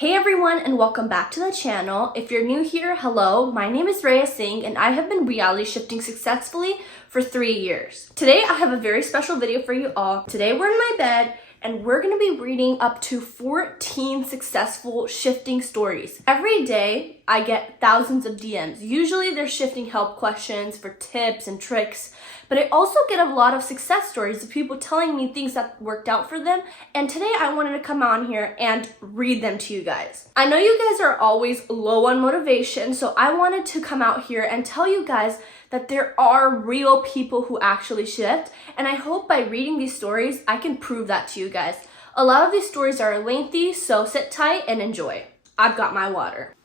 Hey everyone, and welcome back to the channel. If you're new here, hello, my name is Reya Singh and I have been reality shifting successfully for 3 years. Today I have a very special video for you all. Today we're in my bed and we're going to be reading up to 14 successful shifting stories. Every day I get thousands of DMs. Usually they're shifting help questions for tips and tricks, but I also get a lot of success stories of people telling me things that worked out for them. And today I wanted to come on here and read them to you guys. I know you guys are always low on motivation, so I wanted to come out here and tell you guys that there are real people who actually shift. And I hope by reading these stories, I can prove that to you guys. A lot of these stories are lengthy, so sit tight and enjoy. I've got my water.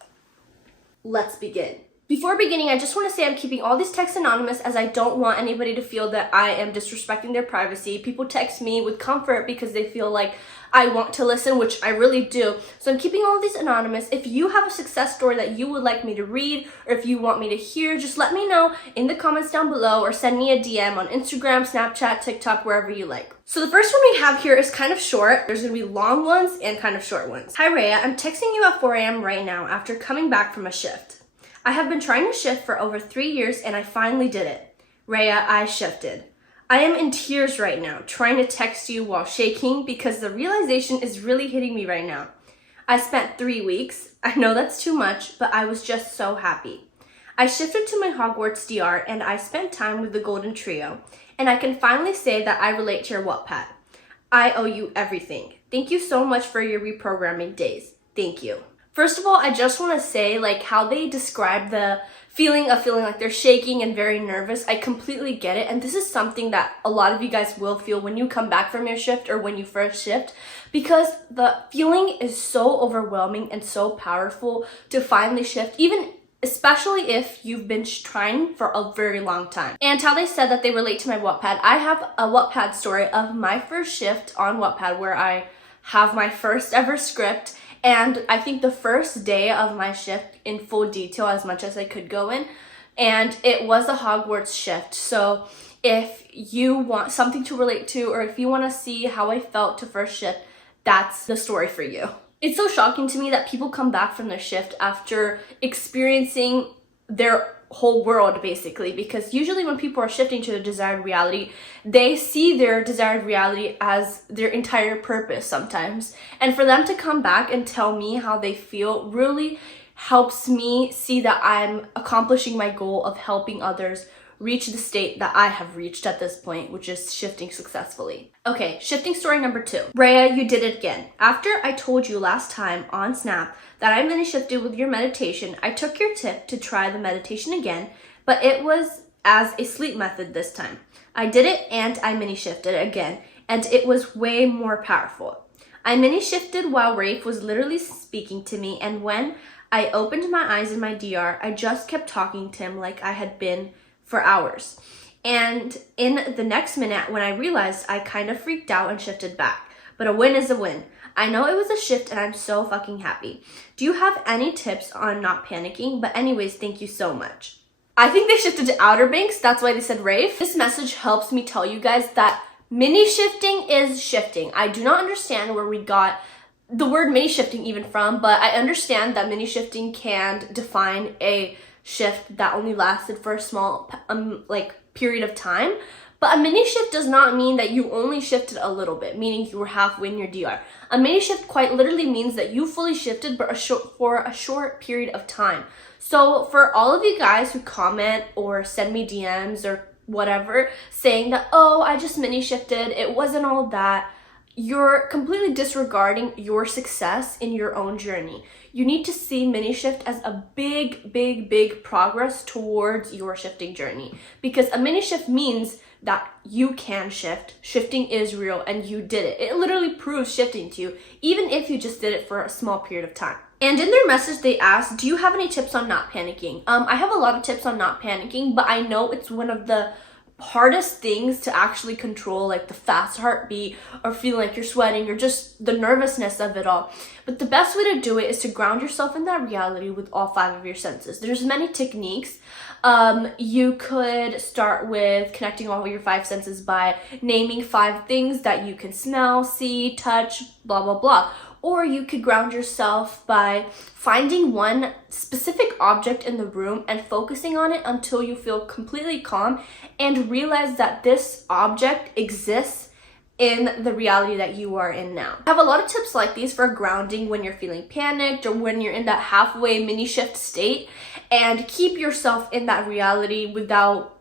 Let's begin. Before beginning, I just want to say I'm keeping all these texts anonymous as I don't want anybody to feel that I am disrespecting their privacy. People text me with comfort because they feel like I want to listen, which I really do. So I'm keeping all of these anonymous. If you have a success story that you would like me to read or if you want me to hear, just let me know in the comments down below or send me a DM on Instagram, Snapchat, TikTok, wherever you like. So the first one we have here is kind of short. There's going to be long ones and kind of short ones. Hi Reya, I'm texting you at 4 a.m. right now after coming back from a shift. I have been trying to shift for over 3 years and I finally did it. Reya, I shifted. I am in tears right now, trying to text you while shaking because the realization is really hitting me right now. I spent 3 weeks. I know that's too much, but I was just so happy. I shifted to my Hogwarts DR and I spent time with the Golden Trio, and I can finally say that I relate to your Wattpad. I owe you everything. Thank you so much for your reprogramming days. Thank you. First of all, I just want to say how they describe the feeling like they're shaking and very nervous. I completely get it. And this is something that a lot of you guys will feel when you come back from your shift or when you first shift, because the feeling is so overwhelming and so powerful to finally shift, especially if you've been trying for a very long time. And how they said that they relate to my Wattpad. I have a Wattpad story of my first shift on Wattpad where I have my first ever script. And I think the first day of my shift in full detail, as much as I could go in, and it was a Hogwarts shift. So if you want something to relate to, or if you want to see how I felt to first shift, that's the story for you. It's so shocking to me that people come back from their shift after experiencing their whole world, basically, because usually when people are shifting to a desired reality, they see their desired reality as their entire purpose sometimes. And for them to come back and tell me how they feel really helps me see that I'm accomplishing my goal of helping others reach the state that I have reached at this point, which is shifting successfully. Okay, shifting story number 2. Reya, you did it again. After I told you last time on Snap that I mini shifted with your meditation, I took your tip to try the meditation again, but it was as a sleep method this time. I did it and I mini shifted again, and it was way more powerful. I mini shifted while Rafe was literally speaking to me, and when I opened my eyes in my DR, I just kept talking to him like I had been for hours. And in the next minute, when I realized, I kind of freaked out and shifted back. But a win is a win. I know it was a shift and I'm so fucking happy. Do you have any tips on not panicking? But anyways, thank you so much. I think they shifted to Outer Banks. That's why they said Rafe. This message helps me tell you guys that mini shifting is shifting. I do not understand where we got the word mini shifting even from, but I understand that mini shifting can define a shift that only lasted for a small period of time. But a mini shift does not mean that you only shifted a little bit, meaning you were halfway in your DR. A mini shift quite literally means that you fully shifted but for a short period of time. So for all of you guys who comment or send me DMs or whatever saying that, oh, I just mini shifted, it wasn't all that, you're completely disregarding your success in your own journey. You need to see mini shift as a big progress towards your shifting journey, because a mini shift means that you can shift. Shifting is real and you did it. It literally proves shifting to you, even if you just did it for a small period of time. And in their message, they asked, do you have any tips on not panicking? I have a lot of tips on not panicking, but I know it's one of the hardest things to actually control, like the fast heartbeat or feeling like you're sweating or just the nervousness of it all. But the best way to do it is to ground yourself in that reality with all 5 of your senses. There's many techniques. You could start with connecting all of your 5 senses by naming 5 things that you can smell, see, touch, blah, blah, blah. or you could ground yourself by finding one specific object in the room and focusing on it until you feel completely calm and realize that this object exists in the reality that you are in now. I have a lot of tips like these for grounding when you're feeling panicked or when you're in that halfway mini shift state, and keep yourself in that reality without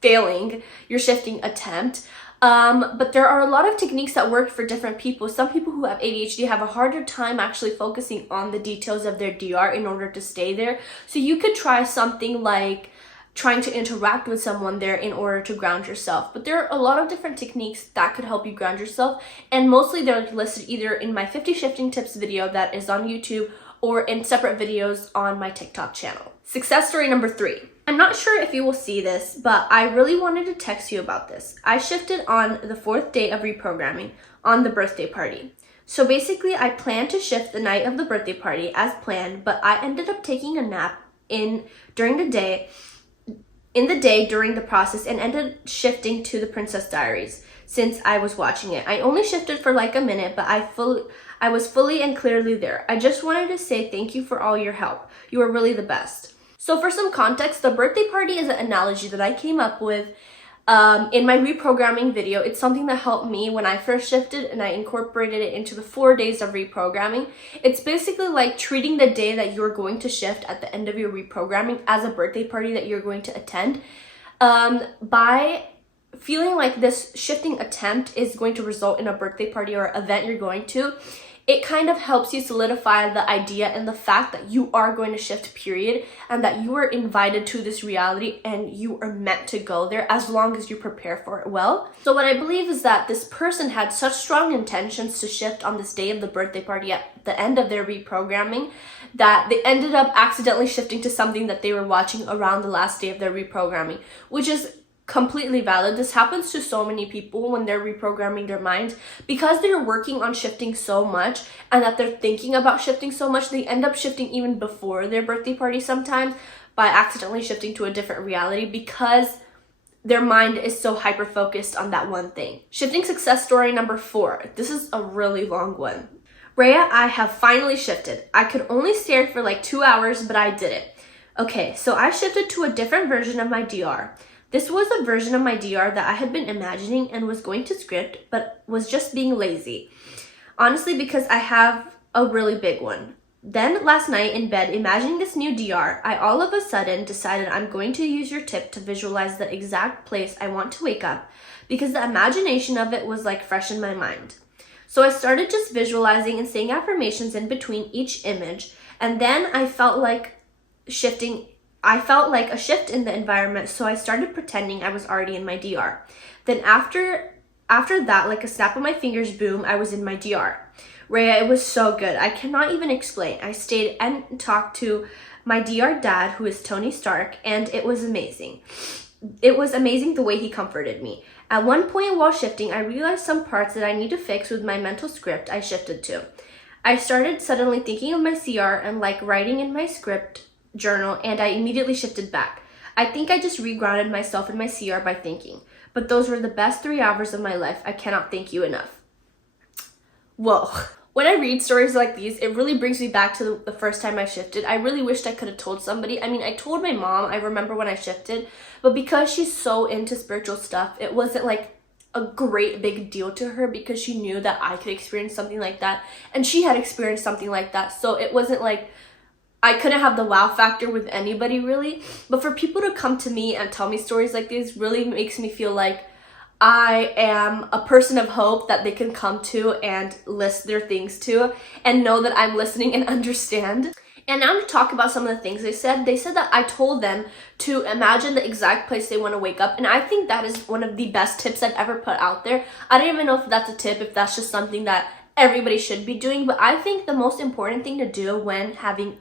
failing your shifting attempt. But there are a lot of techniques that work for different people. Some people who have ADHD have a harder time actually focusing on the details of their DR in order to stay there. So you could try something like trying to interact with someone there in order to ground yourself. But there are a lot of different techniques that could help you ground yourself, and mostly they're listed either in my 50 shifting tips video that is on YouTube or in separate videos on my TikTok channel. Success story number 3. I'm not sure if you will see this, but I really wanted to text you about this. I shifted on the 4th day of reprogramming on the birthday party. So basically I planned to shift the night of the birthday party as planned, but I ended up taking a nap during the day during the process and ended shifting to the Princess Diaries since I was watching it. I only shifted for like a minute, but I was fully and clearly there. I just wanted to say thank you for all your help. You are really the best. So for some context, the birthday party is an analogy that I came up with in my reprogramming video. It's something that helped me when I first shifted, and I incorporated it into the 4 days of reprogramming. It's basically like treating the day that you're going to shift at the end of your reprogramming as a birthday party that you're going to attend. By feeling like this shifting attempt is going to result in a birthday party or event you're going to, it kind of helps you solidify the idea and the fact that you are going to shift, period, and that you are invited to this reality and you are meant to go there as long as you prepare for it well. So what I believe is that this person had such strong intentions to shift on this day of the birthday party at the end of their reprogramming that they ended up accidentally shifting to something that they were watching around the last day of their reprogramming, which is completely valid. This happens to so many people when they're reprogramming their minds. Because they're working on shifting so much and that they're thinking about shifting so much, they end up shifting even before their birthday party sometimes by accidentally shifting to a different reality because their mind is so hyper focused on that one thing. Shifting success story number 4. This is a really long one. Reya, I have finally shifted. I could only stare for like 2 hours, but I did it. Okay, so I shifted to a different version of my DR. This was a version of my DR that I had been imagining and was going to script, but was just being lazy. Honestly, because I have a really big one. Then last night in bed, imagining this new DR, I all of a sudden decided I'm going to use your tip to visualize the exact place I want to wake up, because the imagination of it was like fresh in my mind. So I started just visualizing and saying affirmations in between each image, and then I felt like a shift in the environment, so I started pretending I was already in my DR. Then after that, like a snap of my fingers, boom, I was in my DR. Reya, it was so good. I cannot even explain. I stayed and talked to my DR dad, who is Tony Stark, and it was amazing. It was amazing the way he comforted me. At one point while shifting, I realized some parts that I need to fix with my mental script I shifted to. I started suddenly thinking of my CR and like writing in my script journal, and I immediately shifted back. I think I just regrounded myself in my CR by thinking. But those were the best 3 hours of my life. I cannot thank you enough. Whoa. When I read stories like these, it really brings me back to the first time I shifted. I really wished I could have told somebody. I mean, I told my mom, I remember when I shifted, but because she's so into spiritual stuff, it wasn't like a great big deal to her because she knew that I could experience something like that, and she had experienced something like that. So it wasn't like I couldn't have the wow factor with anybody really. But for people to come to me and tell me stories like these really makes me feel like I am a person of hope that they can come to and list their things to and know that I'm listening and understand. And now to talk about some of the things they said. They said that I told them to imagine the exact place they want to wake up. And I think that is one of the best tips I've ever put out there. I don't even know if that's a tip, if that's just something that everybody should be doing. But I think the most important thing to do when having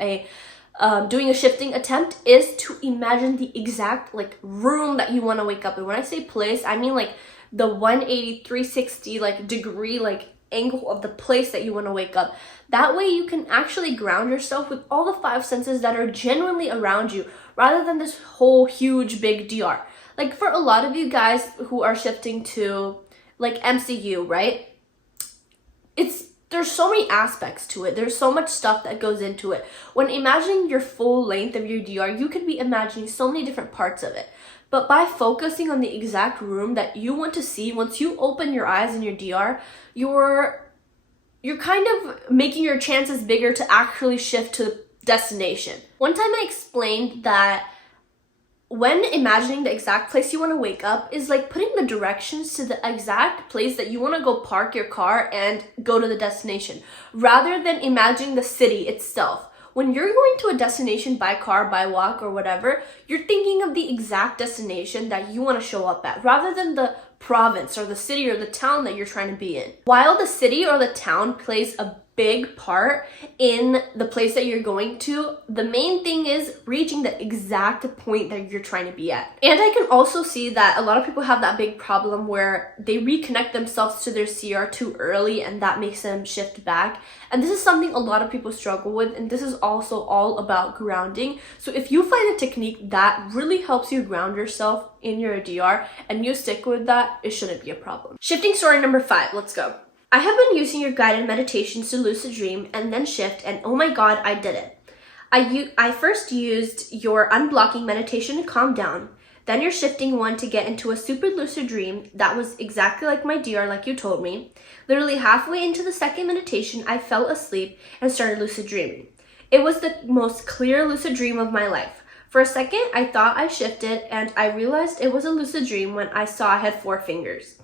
doing a shifting attempt is to imagine the exact like room that you want to wake up in. When I say place, I mean like the 180, 360 like degree like angle of the place that you want to wake up. That way you can actually ground yourself with all the 5 senses that are genuinely around you rather than this whole huge big DR. Like for a lot of you guys who are shifting to like MCU, right? there's so many aspects to it. There's so much stuff that goes into it. When imagining your full length of your DR, you could be imagining so many different parts of it. But by focusing on the exact room that you want to see, once you open your eyes in your DR, you're kind of making your chances bigger to actually shift to the destination. One time I explained that when imagining the exact place you want to wake up is like putting the directions to the exact place that you want to go park your car and go to the destination, rather than imagining the city itself. When you're going to a destination by car, by walk, or whatever, you're thinking of the exact destination that you want to show up at, rather than the province or the city or the town that you're trying to be in. While the city or the town plays a big part in the place that you're going to, the main thing is reaching the exact point that you're trying to be at. And I can also see that a lot of people have that big problem where they reconnect themselves to their CR too early, and that makes them shift back. And this is something a lot of people struggle with, and this is also all about grounding. So if you find a technique that really helps you ground yourself in your DR and you stick with that, it shouldn't be a problem. Shifting story number 5, let's go. I have been using your guided meditations to lucid dream and then shift, and oh my god, I did it. I first used your unblocking meditation to calm down, then your shifting one to get into a super lucid dream that was exactly like my DR, like you told me. Literally halfway into the second meditation, I fell asleep and started lucid dreaming. It was the most clear lucid dream of my life. For a second, I thought I shifted, and I realized it was a lucid dream when I saw I had 4 fingers.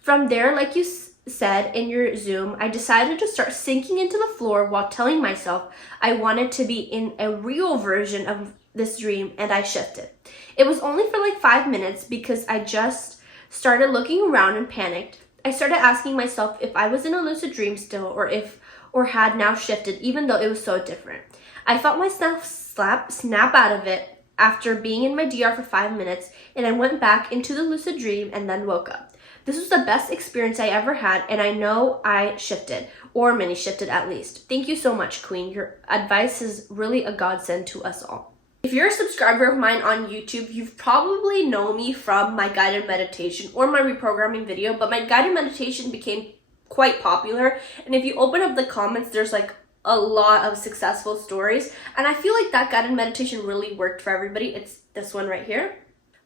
From there, like you said in your Zoom, I decided to start sinking into the floor while telling myself I wanted to be in a real version of this dream, and I shifted. It was only for like 5 minutes because I just started looking around and panicked. I started asking myself if I was in a lucid dream still, or had now shifted, even though it was so different. I felt myself snap out of it after being in my DR for 5 minutes, and I went back into the lucid dream and then woke up. This was the best experience I ever had, and I know I shifted, or mini shifted at least. Thank you so much, Queen. Your advice is really a godsend to us all. If you're a subscriber of mine on YouTube, you've probably known me from my guided meditation or my reprogramming video, but my guided meditation became quite popular, and if you open up the comments, there's like a lot of successful stories, and I feel like that guided meditation really worked for everybody. It's this one right here.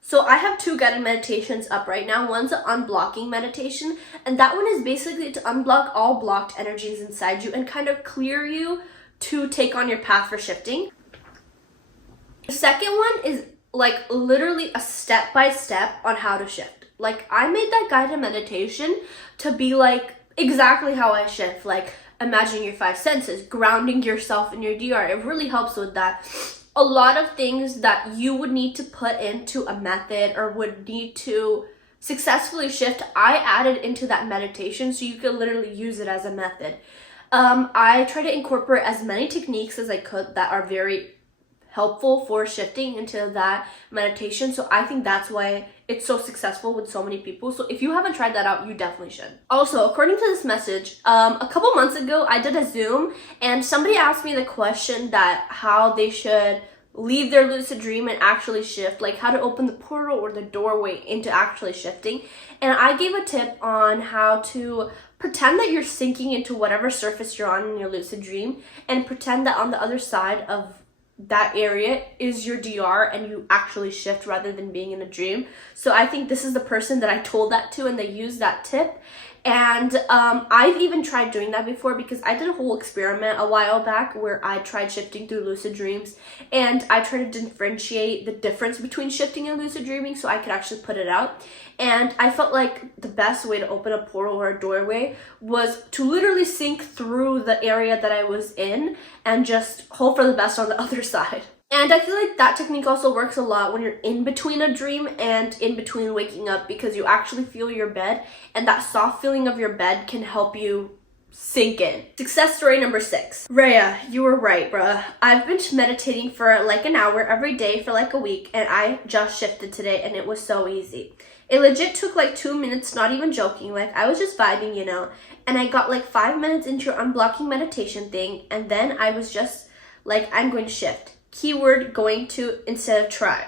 So I have 2 guided meditations up right now. One's an unblocking meditation, and that one is basically to unblock all blocked energies inside you and kind of clear you to take on your path for shifting. The second one is like literally a step-by-step on how to shift. Like, I made that guided meditation to be like exactly how I shift, like imagining your 5 senses, grounding yourself in your DR. It really helps with that. A lot of things that you would need to put into a method or would need to successfully shift, I added into that meditation so you could literally use it as a method. I try to incorporate as many techniques as I could that are very helpful for shifting into that meditation. So I think that's why it's so successful with so many people. So if you haven't tried that out, you definitely should. Also, according to this message, a couple months ago, I did a Zoom and somebody asked me the question that how they should leave their lucid dream and actually shift, like how to open the portal or the doorway into actually shifting. And I gave a tip on how to pretend that you're sinking into whatever surface you're on in your lucid dream and pretend that on the other side of that area is your DR and you actually shift rather than being in a dream. So I think this is the person that I told that to and they used that tip. And I've even tried doing that before because I did a whole experiment a while back where I tried shifting through lucid dreams and I tried to differentiate the difference between shifting and lucid dreaming so I could actually put it out. And I felt like the best way to open a portal or a doorway was to literally sink through the area that I was in and just hope for the best on the other side. And I feel like that technique also works a lot when you're in between a dream and in between waking up because you actually feel your bed and that soft feeling of your bed can help you sink in. Success story number 6. Reya, you were right, bruh. I've been meditating for like an hour every day for like a week and I just shifted today and it was so easy. It legit took like 2 minutes, not even joking. Like I was just vibing, you know, and I got like 5 minutes into your unblocking meditation thing and then I was just like, I'm going to shift. Keyword going to instead of try.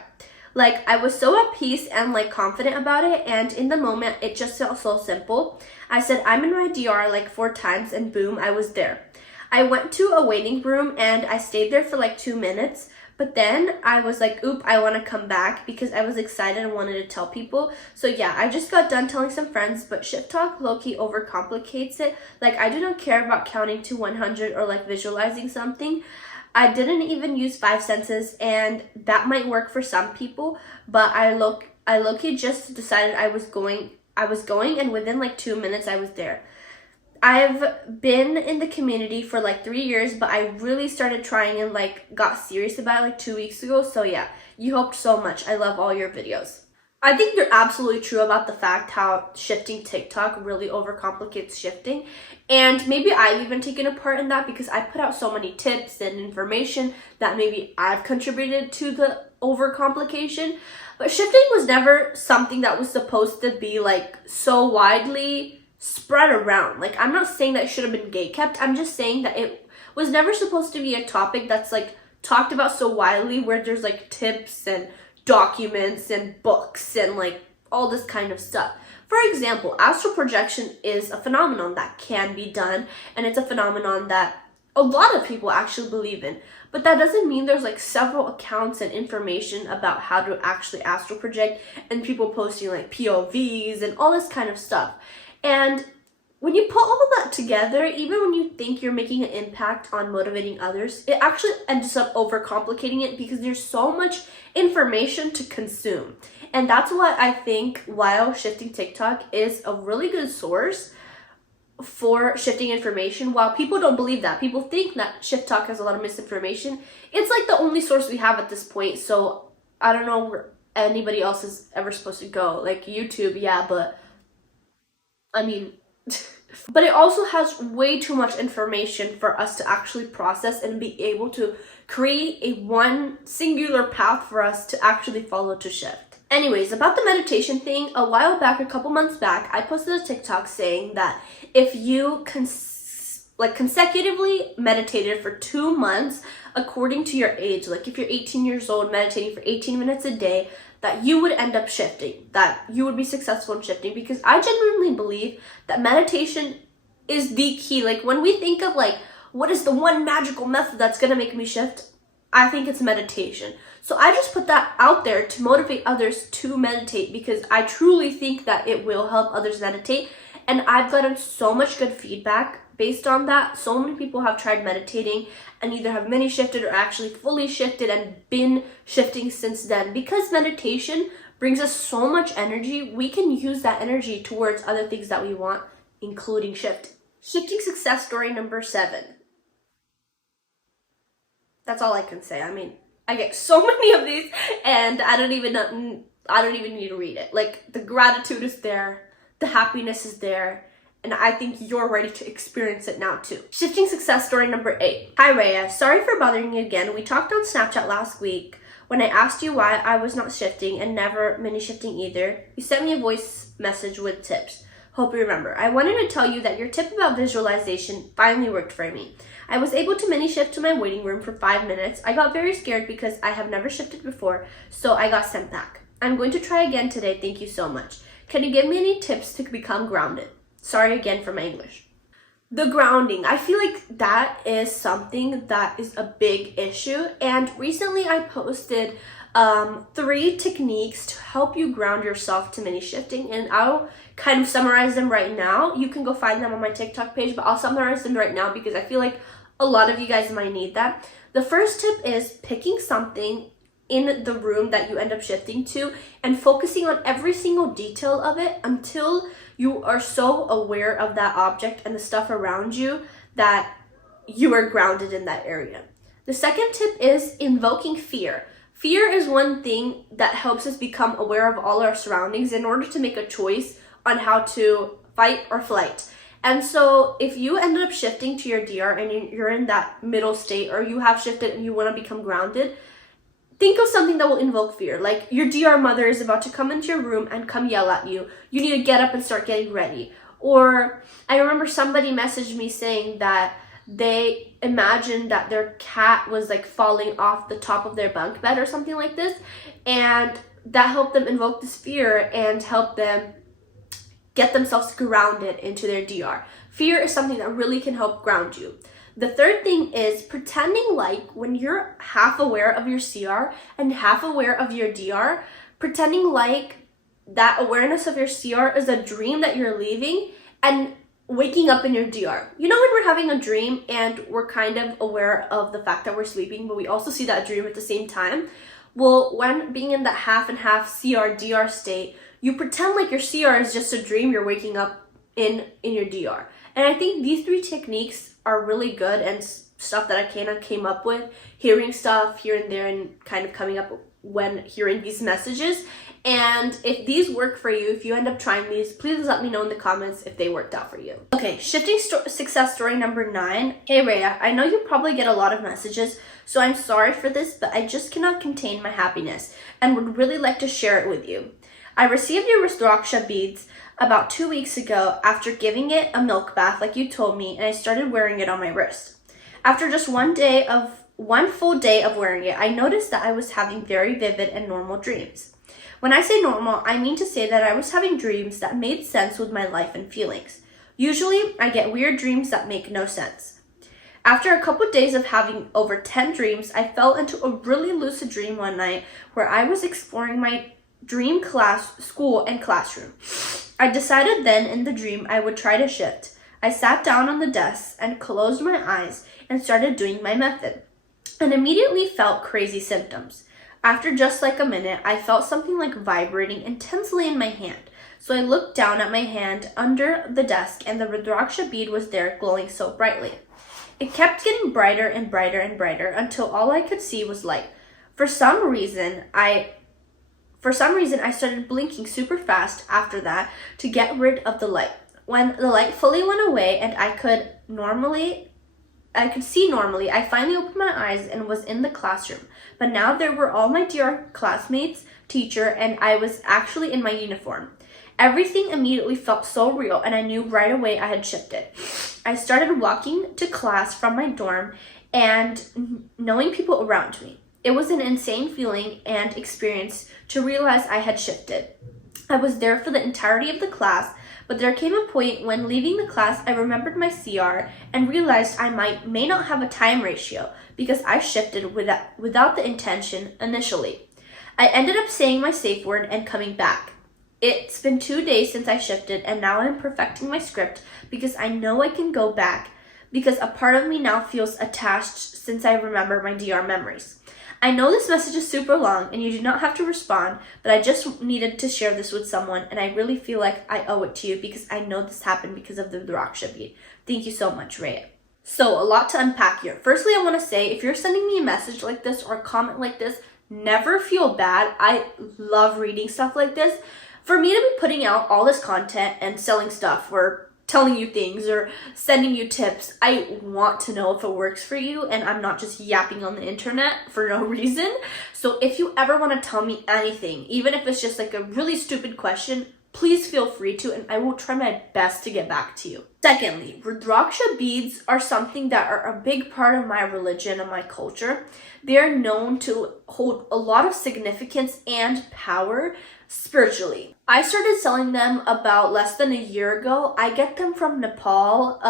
Like, I was so at peace and like confident about it, and in the moment it just felt so simple. I said I'm in my DR like 4 times and boom, I was there. I went to a waiting room and I stayed there for like 2 minutes, but then I was like, oop, I want to come back because I was excited and wanted to tell people. So yeah, I just got done telling some friends, but shift talk low-key overcomplicates it. Like, I do not care about counting to 100 or like visualizing something. I didn't even use 5 senses, and that might work for some people, but I low-key just decided I was going, and within like 2 minutes I was there. I've been in the community for like 3 years, but I really started trying and like got serious about it like 2 weeks ago. So yeah, you helped so much. I love all your videos. I think you're absolutely true about the fact how shifting TikTok really overcomplicates shifting. And maybe I've even taken a part in that because I put out so many tips and information that maybe I've contributed to the overcomplication. But shifting was never something that was supposed to be like so widely spread around. Like, I'm not saying that it should have been gatekept. I'm just saying that it was never supposed to be a topic that's like talked about so widely, where there's like tips and documents and books and like all this kind of stuff. For example, astral projection is a phenomenon that can be done, and it's a phenomenon that a lot of people actually believe in. But that doesn't mean there's like several accounts and information about how to actually astral project, and people posting like POVs and all this kind of stuff. And when you put all of that together, even when you think you're making an impact on motivating others, it actually ends up overcomplicating it because there's so much information to consume. And that's why I think while shifting TikTok is a really good source for shifting information, while people don't believe that. People think that Shift Talk has a lot of misinformation. It's like the only source we have at this point, so I don't know where anybody else is ever supposed to go. Like YouTube, yeah, but I mean, but it also has way too much information for us to actually process and be able to create a one singular path for us to actually follow to shift. Anyways, about the meditation thing, a while back, a couple months back, I posted a TikTok saying that if you consecutively meditated for 2 months according to your age, like if you're 18 years old meditating for 18 minutes a day, that you would end up shifting, that you would be successful in shifting, because I genuinely believe that meditation is the key. Like, when we think of like, what is the one magical method that's gonna make me shift, I think it's meditation. So I just put that out there to motivate others to meditate, because I truly think that it will help others meditate. And I've gotten so much good feedback based on that. So many people have tried meditating and either have mini shifted or actually fully shifted and been shifting since then. Because meditation brings us so much energy, we can use that energy towards other things that we want, including shifting. Shifting success story number 7. That's all I can say. I mean, I get so many of these and I don't even need to read it. Like, the gratitude is there, the happiness is there, and I think you're ready to experience it now too. Shifting success story number 8. Hi Reya, sorry for bothering you again. We talked on Snapchat last week when I asked you why I was not shifting and never mini shifting either. You sent me a voice message with tips. Hope you remember. I wanted to tell you that your tip about visualization finally worked for me. I was able to mini shift to my waiting room for 5 minutes. I got very scared because I have never shifted before, so I got sent back. I'm going to try again today. Thank you so much. Can you give me any tips to become grounded? Sorry again for my English. The grounding. I feel like that is something that is a big issue. And recently I posted 3 techniques to help you ground yourself to mini shifting. And I'll kind of summarize them right now. You can go find them on my TikTok page, but I'll summarize them right now because I feel like a lot of you guys might need that. The first tip is picking something in the room that you end up shifting to and focusing on every single detail of it until you are so aware of that object and the stuff around you that you are grounded in that area. The second tip is invoking fear. Fear is one thing that helps us become aware of all our surroundings in order to make a choice on how to fight or flight. And so if you ended up shifting to your DR and you're in that middle state, or you have shifted and you want to become grounded, think of something that will invoke fear. Like, your DR mother is about to come into your room and come yell at you. You need to get up and start getting ready. Or I remember somebody messaged me saying that they imagined that their cat was like falling off the top of their bunk bed or something like this. And that help them invoke this fear and help them get themselves grounded into their DR. Fear is something that really can help ground you. The third thing is pretending like when you're half aware of your CR and half aware of your DR, pretending like that awareness of your CR is a dream that you're leaving and waking up in your DR. You know when we're having a dream and we're kind of aware of the fact that we're sleeping, but we also see that dream at the same time? Well, when being in that half and half CR-DR state, you pretend like your CR is just a dream you're waking up in your DR. And I think these 3 techniques are really good and stuff that I kind of came up with, hearing stuff here and there and kind of coming up when hearing these messages. And if these work for you, if you end up trying these, please let me know in the comments if they worked out for you. Okay, shifting success story number 9. Hey Reya, I know you probably get a lot of messages, so I'm sorry for this, but I just cannot contain my happiness and would really like to share it with you. I received your Rudraksha beads about 2 weeks ago after giving it a milk bath like you told me, and I started wearing it on my wrist. After just one full day of wearing it, I noticed that I was having very vivid and normal dreams. When I say normal, I mean to say that I was having dreams that made sense with my life and feelings. Usually, I get weird dreams that make no sense. After a couple days of having over 10 dreams, I fell into a really lucid dream one night where I was exploring my dream school and classroom. I decided then in the dream I would try to shift. I sat down on the desk and closed my eyes and started doing my method, and immediately felt crazy symptoms. After just like a minute, I felt something like vibrating intensely in my hand. So I looked down at my hand under the desk and the Rudraksha bead was there glowing so brightly. It kept getting brighter and brighter and brighter until all I could see was light. For some reason, I started blinking super fast after that to get rid of the light. When the light fully went away and I could see normally, I finally opened my eyes and was in the classroom. But now there were all my dear classmates, teacher, and I was actually in my uniform. Everything immediately felt so real, and I knew right away I had shifted. I started walking to class from my dorm and knowing people around me. It was an insane feeling and experience to realize I had shifted. I was there for the entirety of the class, but there came a point when leaving the class I remembered my CR and realized I may not have a time ratio because I shifted without the intention initially. I ended up saying my safe word and coming back. It's been 2 days since I shifted, and now I'm perfecting my script because I know I can go back because a part of me now feels attached since I remember my DR memories. I know this message is super long and you do not have to respond, but I just needed to share this with someone, and I really feel like I owe it to you because I know this happened because of the Rudraksha bead. Thank you so much, Reya. So, a lot to unpack here. Firstly, I want to say, if you're sending me a message like this or a comment like this, never feel bad. I love reading stuff like this. For me to be putting out all this content and selling stuff or telling you things or sending you tips, I want to know if it works for you and I'm not just yapping on the internet for no reason. So if you ever want to tell me anything, even if it's just like a really stupid question, please feel free to, and I will try my best to get back to you. Secondly, Rudraksha beads are something that are a big part of my religion and my culture. They are known to hold a lot of significance and power spiritually. I started selling them about less than a year ago. I get them from Nepal,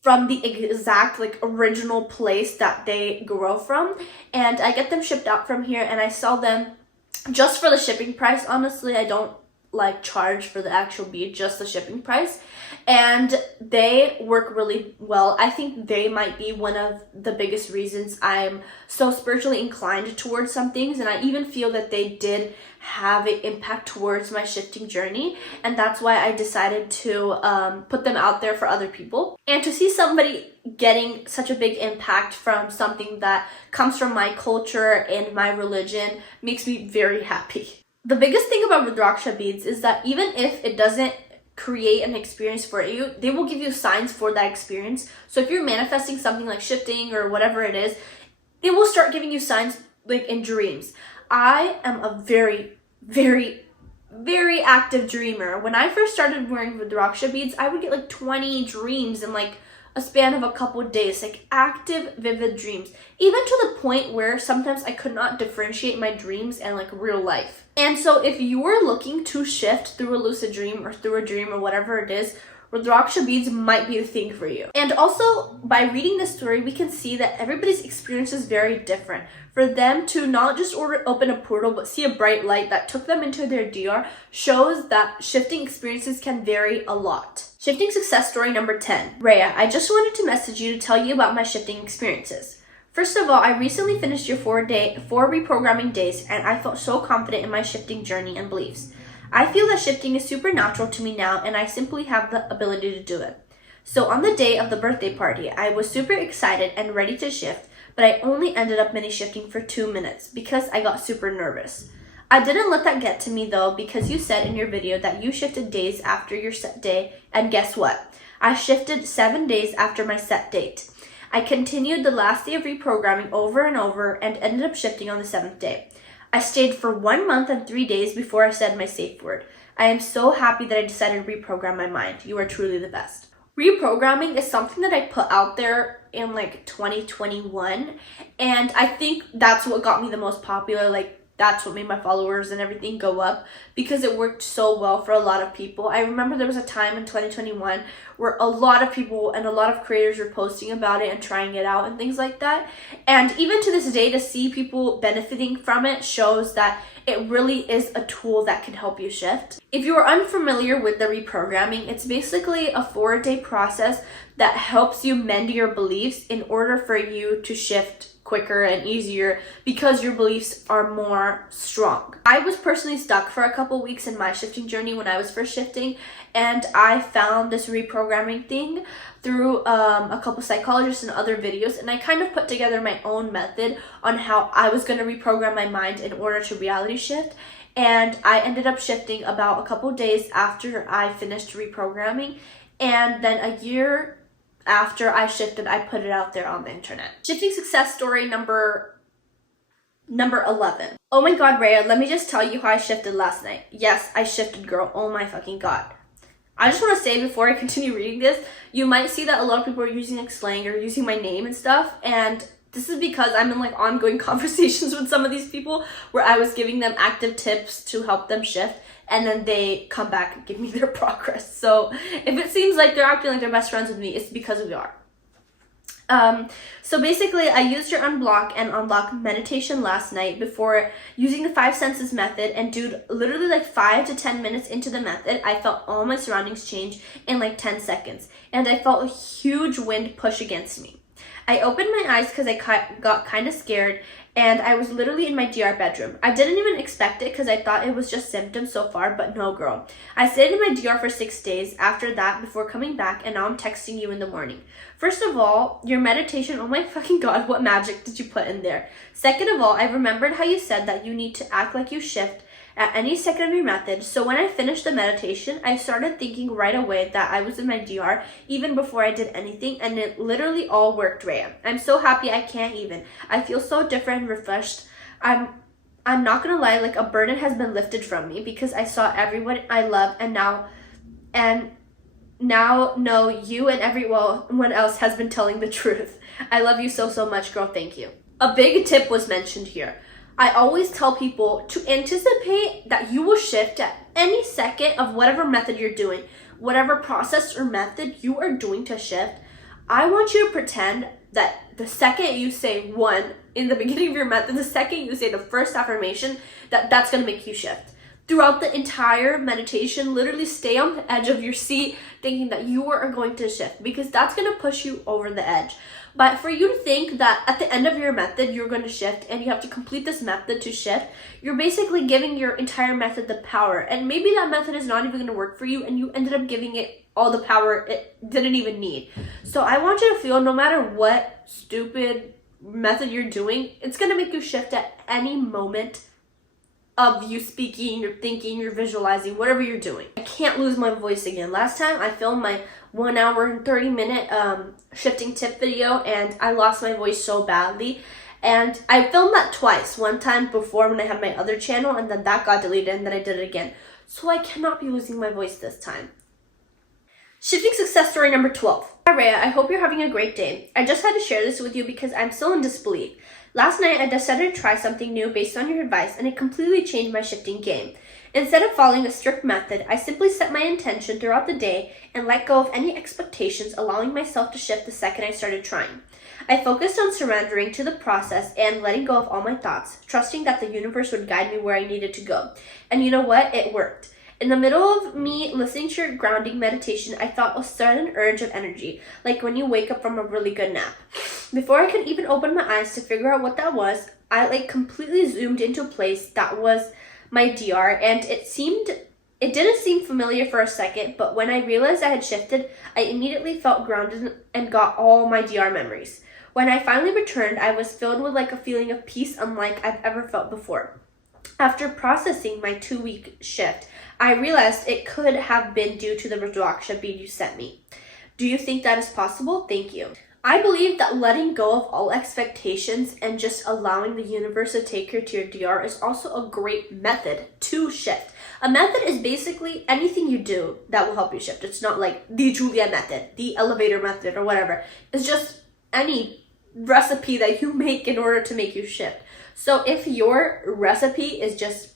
from the exact original place that they grow from, and I get them shipped out from here, and I sell them just for the shipping price. Honestly, I don't charge for the actual bead, just the shipping price, and they work really well. I think they might be one of the biggest reasons I'm so spiritually inclined towards some things, and I even feel that they did have an impact towards my shifting journey, and that's why I decided to put them out there for other people. And to see somebody getting such a big impact from something that comes from my culture and my religion makes me very happy. The biggest thing about Rudraksha beads is that even if it doesn't create an experience for you, they will give you signs for that experience. So if you're manifesting something like shifting or whatever it is, it will start giving you signs in dreams. I am a very, very, very active dreamer. When I first started wearing Rudraksha beads, I would get 20 dreams in a span of a couple of days, like active, vivid dreams, even to the point where sometimes I could not differentiate my dreams and like real life. And so if you are looking to shift through a lucid dream or through a dream or whatever it is, Rudraksha beads might be the thing for you. And also, by reading this story, we can see that everybody's experience is very different. For them to not just open a portal, but see a bright light that took them into their DR shows that shifting experiences can vary a lot. Shifting success story number 10. Reya, I just wanted to message you to tell you about my shifting experiences. First of all, I recently finished your 4 reprogramming days, and I felt so confident in my shifting journey and beliefs. I feel that shifting is supernatural to me now, and I simply have the ability to do it. So on the day of the birthday party, I was super excited and ready to shift, but I only ended up mini shifting for 2 minutes because I got super nervous. I didn't let that get to me though, because you said in your video that you shifted days after your set day, and guess what? I shifted 7 days after my set date. I continued the last day of reprogramming over and over and ended up shifting on the 7th day. I stayed for 1 month and 3 days before I said my safe word. I am so happy that I decided to reprogram my mind. You are truly the best. Reprogramming is something that I put out there in like 2021, and I think that's what got me the most popular. Like, that's what made my followers and everything go up, because it worked so well for a lot of people. I remember there was a time in 2021 where a lot of people and a lot of creators were posting about it and trying it out and things like that. And even to this day, to see people benefiting from it shows that it really is a tool that can help you shift. If you are unfamiliar with the reprogramming, it's basically a 4-day process that helps you mend your beliefs in order for you to shift quicker and easier, because your beliefs are more strong. I was personally stuck for a couple weeks in my shifting journey when I was first shifting, and I found this reprogramming thing through a couple psychologists and other videos, and I kind of put together my own method on how I was going to reprogram my mind in order to reality shift. And I ended up shifting about a couple days after I finished reprogramming, and then a year after I shifted, I put it out there on the internet. Shifting success story number 11. Oh my god, Reya, let me just tell you how I shifted last night. Yes, I shifted, girl. Oh my fucking god. I just want to say before I continue reading this, you might see that a lot of people are using like slang or using my name and stuff, and this is because I'm in like ongoing conversations with some of these people where I was giving them active tips to help them shift, and then they come back and give me their progress. So if it seems like they're acting like they're best friends with me, it's because we are. So basically, I used your unblock and unlock meditation last night before using the 5 senses method, and dude, literally like 5 to 10 minutes into the method, I felt all my surroundings change in like 10 seconds, and I felt a huge wind push against me. I opened my eyes because I got kind of scared, and I was literally in my DR bedroom. I didn't even expect it because I thought it was just symptoms so far, but no, girl. I stayed in my DR for 6 days after that before coming back, and now I'm texting you in the morning. First of all, your meditation, oh my fucking god, what magic did you put in there? Second of all, I remembered how you said that you need to act like you shift at any second of your method. So when I finished the meditation, I started thinking right away that I was in my DR even before I did anything, and it literally all worked, Reya. I'm so happy I can't even. I feel so different and refreshed. I'm not gonna lie, like a burden has been lifted from me because I saw everyone I love, and now know you and everyone else has been telling the truth. I love you so much, girl. Thank you. A big tip was mentioned here. I always tell people to anticipate that you will shift at any second of whatever method you're doing, whatever process or method you are doing to shift. I want you to pretend that the second you say 1 in the beginning of your method, the second you say the first affirmation, that's going to make you shift. Throughout the entire meditation, literally stay on the edge of your seat thinking that you are going to shift, because that's going to push you over the edge. But for you to think that at the end of your method, you're going to shift and you have to complete this method to shift, you're basically giving your entire method the power. And maybe that method is not even going to work for you, and you ended up giving it all the power it didn't even need. So I want you to feel no matter what stupid method you're doing, it's going to make you shift at any moment of you speaking, you're thinking, you're visualizing, whatever you're doing. I can't lose my voice again. Last time I filmed my 1 hour and 30 minute shifting tip video, and I lost my voice so badly. And I filmed that twice. One time before when I had my other channel, and then that got deleted, and then I did it again. So I cannot be losing my voice this time. Shifting success story number 12. Hi Reya, I hope you're having a great day. I just had to share this with you because I'm still in disbelief. Last night I decided to try something new based on your advice and it completely changed my shifting game. Instead of following a strict method, I simply set my intention throughout the day and let go of any expectations, allowing myself to shift the second I started trying. I focused on surrendering to the process and letting go of all my thoughts, trusting that the universe would guide me where I needed to go. And you know what? It worked. In the middle of me listening to your grounding meditation, I felt a sudden urge of energy, like when you wake up from a really good nap. Before I could even open my eyes to figure out what that was, I completely zoomed into a place that was my DR, and it didn't seem familiar for a second, but when I realized I had shifted, I immediately felt grounded and got all my DR memories. When I finally returned, I was filled with a feeling of peace unlike I've ever felt before. After processing my 2-week shift, I realized it could have been due to the Rudraksha bead you sent me. Do you think that is possible? Thank you. I believe that letting go of all expectations and just allowing the universe to take you to your DR is also a great method to shift. A method is basically anything you do that will help you shift. It's not like the Julia method, the elevator method, or whatever. It's just any recipe that you make in order to make you shift. So if your recipe is just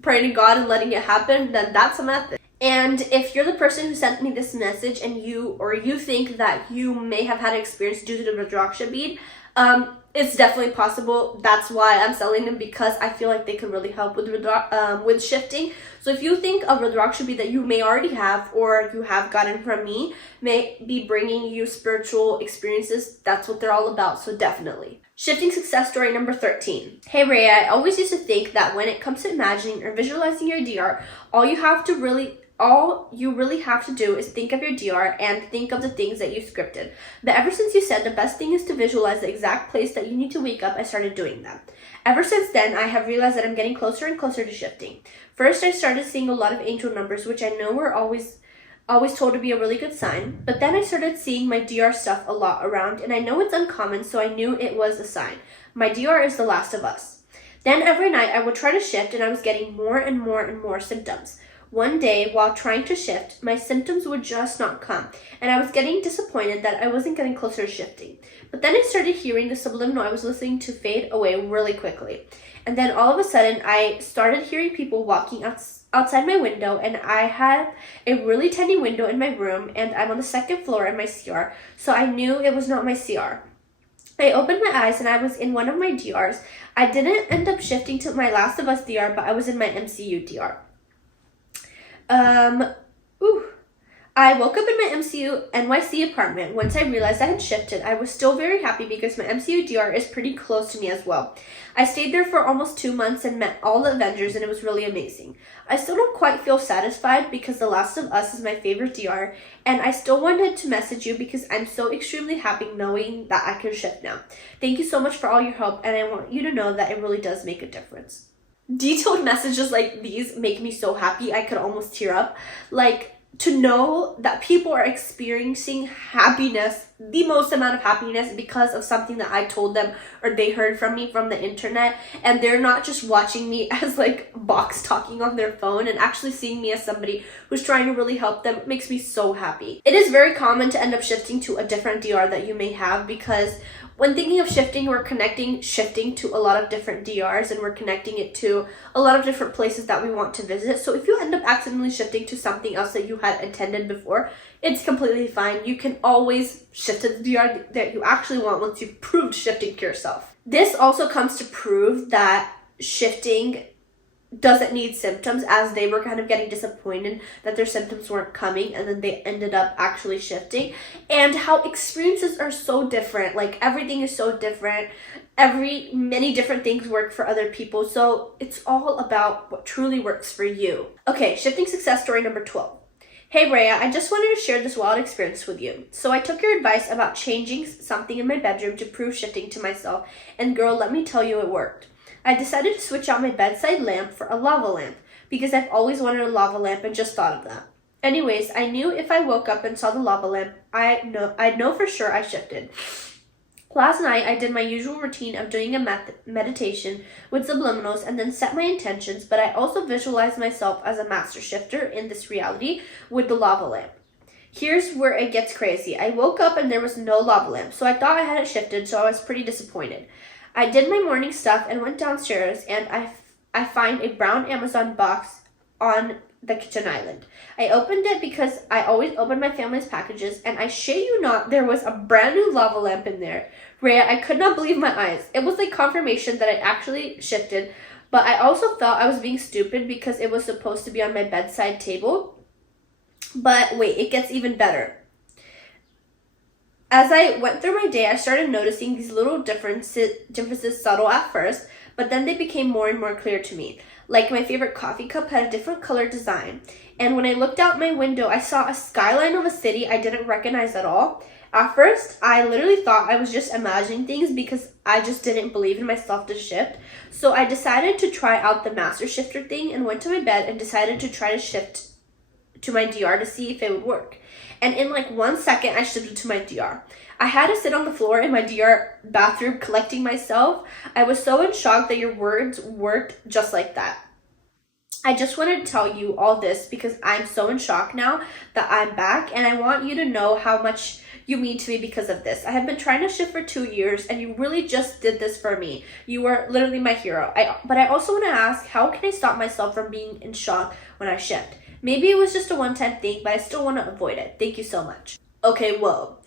praying to God and letting it happen, then that's a method. And if you're the person who sent me this message and you think that you may have had an experience due to the Rudraksha bead, it's definitely possible. That's why I'm selling them, because I feel like they can really help with shifting. So if you think a Rudraksha bead that you may already have or you have gotten from me may be bringing you spiritual experiences, that's what they're all about. So definitely. Shifting success story number 13. Hey Reya, I always used to think that when it comes to imagining or visualizing your DR, all you really have to do is think of your DR and think of the things that you scripted. But ever since you said the best thing is to visualize the exact place that you need to wake up, I started doing that. Ever since then, I have realized that I'm getting closer and closer to shifting. First, I started seeing a lot of angel numbers, which I know were always told to be a really good sign. But then I started seeing my DR stuff a lot around, and I know it's uncommon, so I knew it was a sign. My DR is the last of us. Then every night I would try to shift, and I was getting more and more and more symptoms. One day, while trying to shift, my symptoms would just not come, and I was getting disappointed that I wasn't getting closer to shifting. But then I started hearing the subliminal I was listening to fade away really quickly. And then all of a sudden, I started hearing people walking outside my window, and I had a really tiny window in my room, and I'm on the 2nd floor in my CR, so I knew it was not my CR. I opened my eyes, and I was in one of my DRs. I didn't end up shifting to my Last of Us DR, but I was in my MCU DR. I woke up in my MCU NYC apartment. Once I realized I had shifted, I was still very happy because my MCU DR is pretty close to me as well. I stayed there for almost 2 months and met all the Avengers, and it was really amazing. I still don't quite feel satisfied because The Last of Us is my favorite DR, and I still wanted to message you because I'm so extremely happy knowing that I can shift now. Thank you so much for all your help, and I want you to know that it really does make a difference. Detailed messages like these make me so happy. I could almost tear up. To know that people are experiencing happiness, the most amount of happiness, because of something that I told them or they heard from me from the internet, and they're not just watching me as box talking on their phone and actually seeing me as somebody who's trying to really help them, makes me so happy. It is very common to end up shifting to a different DR that you may have, because when thinking of shifting, we're connecting shifting to a lot of different DRs, and we're connecting it to a lot of different places that we want to visit. So if you end up accidentally shifting to something else that you had intended before, it's completely fine. You can always shift to the DR that you actually want once you've proved shifting to yourself. This also comes to prove that shifting doesn't need symptoms, as they were kind of getting disappointed that their symptoms weren't coming, and then they ended up actually shifting. And how experiences are so different, everything is so different. Many different things work for other people, so it's all about what truly works for you. Okay, shifting success story number 12. Hey Reya, I just wanted to share this wild experience with you. So I took your advice about changing something in my bedroom to prove shifting to myself, and girl, let me tell you, it worked. I decided to switch out my bedside lamp for a lava lamp because I've always wanted a lava lamp and just thought of that. Anyways, I knew if I woke up and saw the lava lamp, I'd know for sure I shifted. Last night, I did my usual routine of doing a meditation with subliminals and then set my intentions, but I also visualized myself as a master shifter in this reality with the lava lamp. Here's where it gets crazy. I woke up and there was no lava lamp, so I thought I had it shifted, so I was pretty disappointed. I did my morning stuff and went downstairs, and I find a brown Amazon box on the kitchen island. I opened it because I always open my family's packages, and I shit you not, there was a brand new lava lamp in there. Reya, I could not believe my eyes. It was like confirmation that I actually shifted, but I also thought I was being stupid because it was supposed to be on my bedside table. But wait, it gets even better. As I went through my day, I started noticing these little differences subtle at first, but then they became more and more clear to me. Like my favorite coffee cup had a different color design. And when I looked out my window, I saw a skyline of a city I didn't recognize at all. At first, I literally thought I was just imagining things because I just didn't believe in myself to shift. So I decided to try out the master shifter thing and went to my bed and decided to try to shift to my DR to see if it would work. And in like 1 second, I shifted to my DR. I had to sit on the floor in my DR bathroom collecting myself. I was so in shock that your words worked just like that. I just wanted to tell you all this because I'm so in shock now that I'm back, and I want you to know how much you mean to me because of this. I have been trying to shift for 2 years, and you really just did this for me. You are literally my hero. But I also want to ask, how can I stop myself from being in shock when I shift? Maybe it was just a one-time thing, but I still want to avoid it. Thank you so much. Okay, whoa.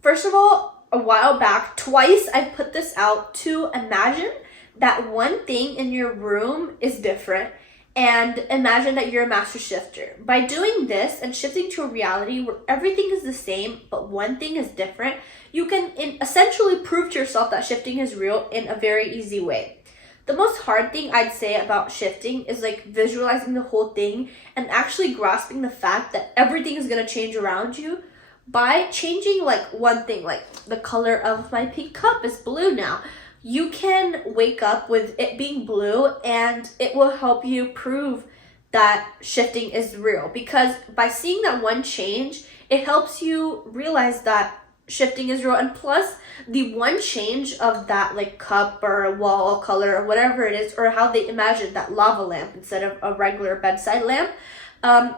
First of all, a while back, twice I've put this out to imagine that one thing in your room is different, and imagine that you're a master shifter. By doing this and shifting to a reality where everything is the same, but one thing is different, you can essentially prove to yourself that shifting is real in a very easy way. The most hard thing I'd say about shifting is like visualizing the whole thing and actually grasping the fact that everything is going to change around you by changing like one thing, like the color of my pink cup is blue now. You can wake up with it being blue, and it will help you prove that shifting is real, because by seeing that one change, it helps you realize that shifting is real. And plus, the one change of that like cup or wall color or whatever it is, or how they imagined that lava lamp instead of a regular bedside lamp,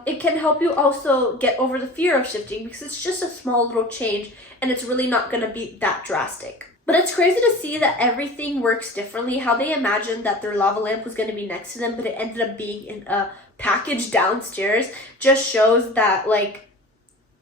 it can help you also get over the fear of shifting, because it's just a small little change and it's really not going to be that drastic. But it's crazy to see that everything works differently. How they imagined that their lava lamp was going to be next to them, but it ended up being in a package downstairs, just shows that like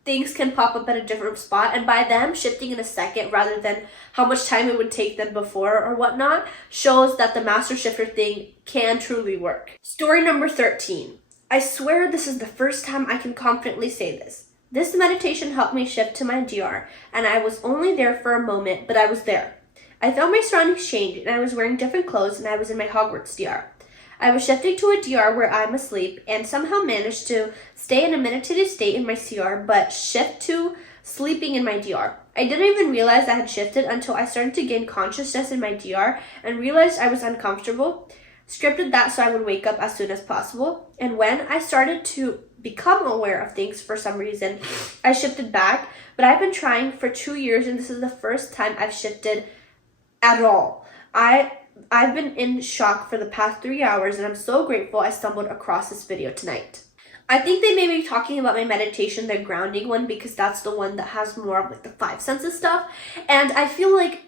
things can pop up at a different spot. And by them shifting in a second rather than how much time it would take them before or whatnot, shows that the master shifter thing can truly work. Story number 13. I swear this is the first time I can confidently say this. This meditation helped me shift to my DR, and I was only there for a moment, but I was there. I felt my surroundings change, and I was wearing different clothes, and I was in my Hogwarts DR. I was shifting to a DR where I'm asleep, and somehow managed to stay in a meditative state in my CR, but shift to sleeping in my DR. I didn't even realize I had shifted until I started to gain consciousness in my DR, and realized I was uncomfortable. Scripted that so I would wake up as soon as possible, and when I started to become aware of things for some reason, I shifted back. But I've been trying for 2 years, and this is the first time I've shifted at all. I've been in shock for the past 3 hours, and I'm so grateful I stumbled across this video tonight. I think they may be talking about my meditation, the grounding one, because that's the one that has more of like the 5 senses stuff. And I feel like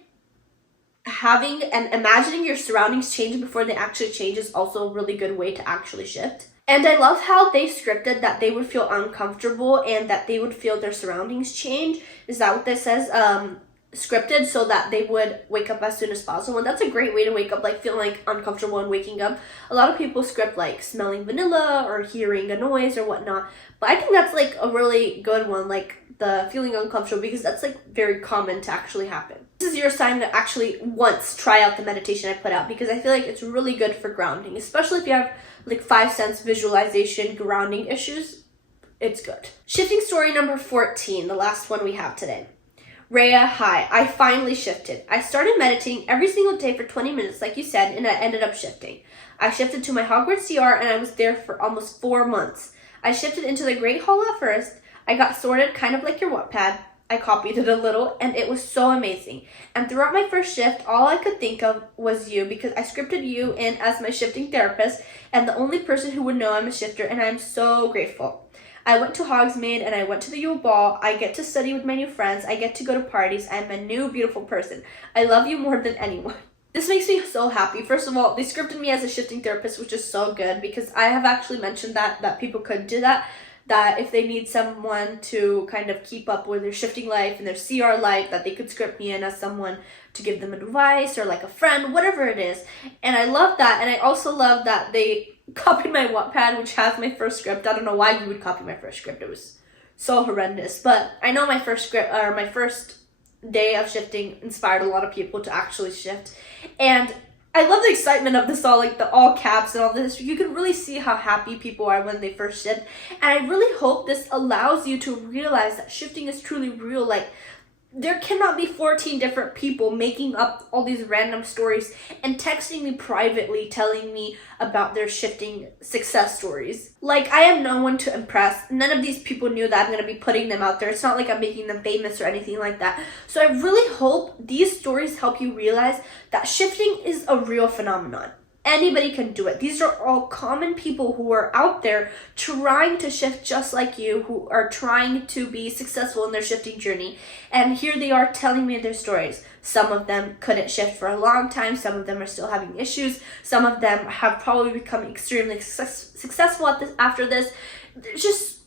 having and imagining your surroundings change before they actually change is also a really good way to actually shift. And I love how they scripted that they would feel uncomfortable and that they would feel their surroundings change. Is that what this says? Scripted so that they would wake up as soon as possible. And that's a great way to wake up, like feeling like uncomfortable and waking up. A lot of people script like smelling vanilla or hearing a noise or whatnot. But I think that's like a really good one, like the feeling uncomfortable, because that's like very common to actually happen. This is your sign to actually once try out the meditation I put out, because I feel like it's really good for grounding, especially if you have like 5 sense visualization grounding issues. It's good. Shifting story number 14, the last one we have today. Reya, hi. I finally shifted. I started meditating every single day for 20 minutes, like you said, and I ended up shifting. I shifted to my Hogwarts CR, and I was there for almost 4 months. I shifted into the Great Hall at first. I got sorted kind of like your Wattpad. I copied it a little, and it was so amazing. And throughout my first shift, all I could think of was you, because I scripted you in as my shifting therapist and the only person who would know I'm a shifter, and I'm so grateful. I went to Hogsmeade and I went to the Yule Ball. I get to study with my new friends. I get to go to parties. I'm a new beautiful person. I love you more than anyone. This makes me so happy. First of all, they scripted me as a shifting therapist, which is so good because I have actually mentioned that people could do that if they need someone to kind of keep up with their shifting life and their CR life, that they could script me in as someone to give them advice or like a friend, whatever it is. And I love that. And I also love that they copied my Wattpad, which has my first script. I don't know why you would copy my first script. It was so horrendous. But I know my first script, or my first day of shifting, inspired a lot of people to actually shift. And I love the excitement of this all, like the all caps and all this. You can really see how happy people are when they first shift. And I really hope this allows you to realize that shifting is truly real. Like, there cannot be 14 different people making up all these random stories and texting me privately telling me about their shifting success stories. Like, I am no one to impress. None of these people knew that I'm going to be putting them out there. It's not like I'm making them famous or anything like that. So I really hope these stories help you realize that shifting is a real phenomenon. Anybody can do it. These are all common people who are out there trying to shift just like you, who are trying to be successful in their shifting journey. And here they are telling me their stories. Some of them couldn't shift for a long time. Some of them are still having issues. Some of them have probably become extremely successful after this. There's just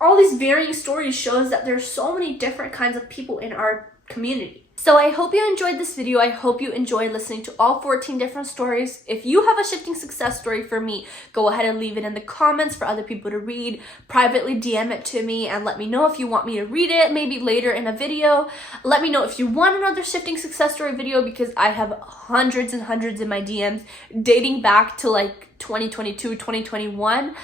all these varying stories shows that there's so many different kinds of people in our community. So I hope you enjoyed this video. I hope you enjoyed listening to all 14 different stories. If you have a shifting success story for me, go ahead and leave it in the comments for other people to read. Privately DM it to me and let me know if you want me to read it, maybe later in a video. Let me know if you want another shifting success story video, because I have hundreds and hundreds in my DMs dating back to like 2022, 2021.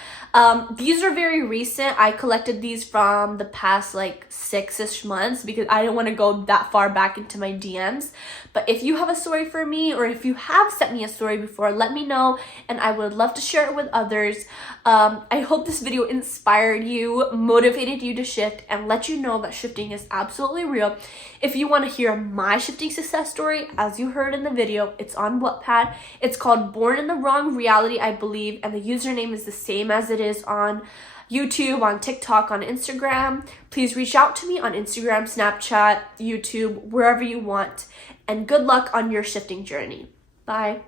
These are very recent. I collected these from the past like 6-ish months because I didn't want to go that far back into my DMs. But if you have a story for me, or if you have sent me a story before, let me know and I would love to share it with others. I hope this video inspired you, motivated you to shift, and let you know that shifting is absolutely real. If you want to hear my shifting success story, as you heard in the video, it's on Wattpad. It's called Born in the Wrong Reality, I believe, and the username is the same as it is on YouTube, on TikTok, on Instagram. Please reach out to me on Instagram, Snapchat, YouTube, wherever you want. And good luck on your shifting journey. Bye.